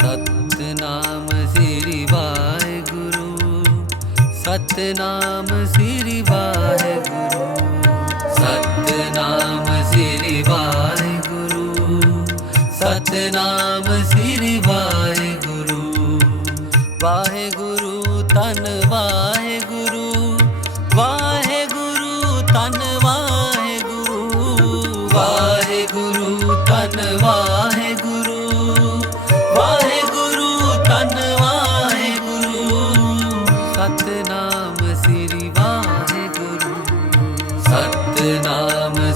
Satnam Shri Guru Satnam Shri Guru Satnam Shri Guru Satnam Shri वागुरु वागु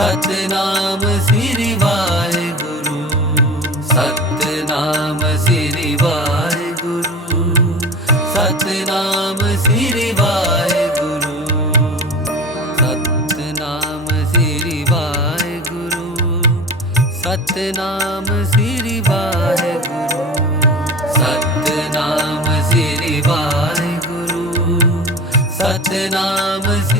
Satnam Shri वुरु Satnam Shri वुरु Satnam she वुरु Satnam Shri वयगुरु Satnam she वुरु Satnam Shri वयगुरु Satnam she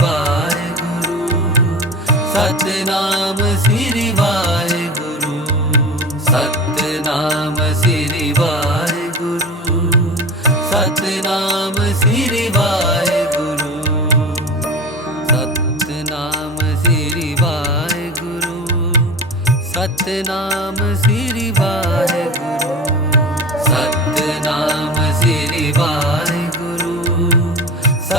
Wahe Guru Satnam Shri Wahe Satnam Shri Wahe Guru Shri Wahe Satnam Shri Wahe Satnam Shri Wahe Guru Satnam Shri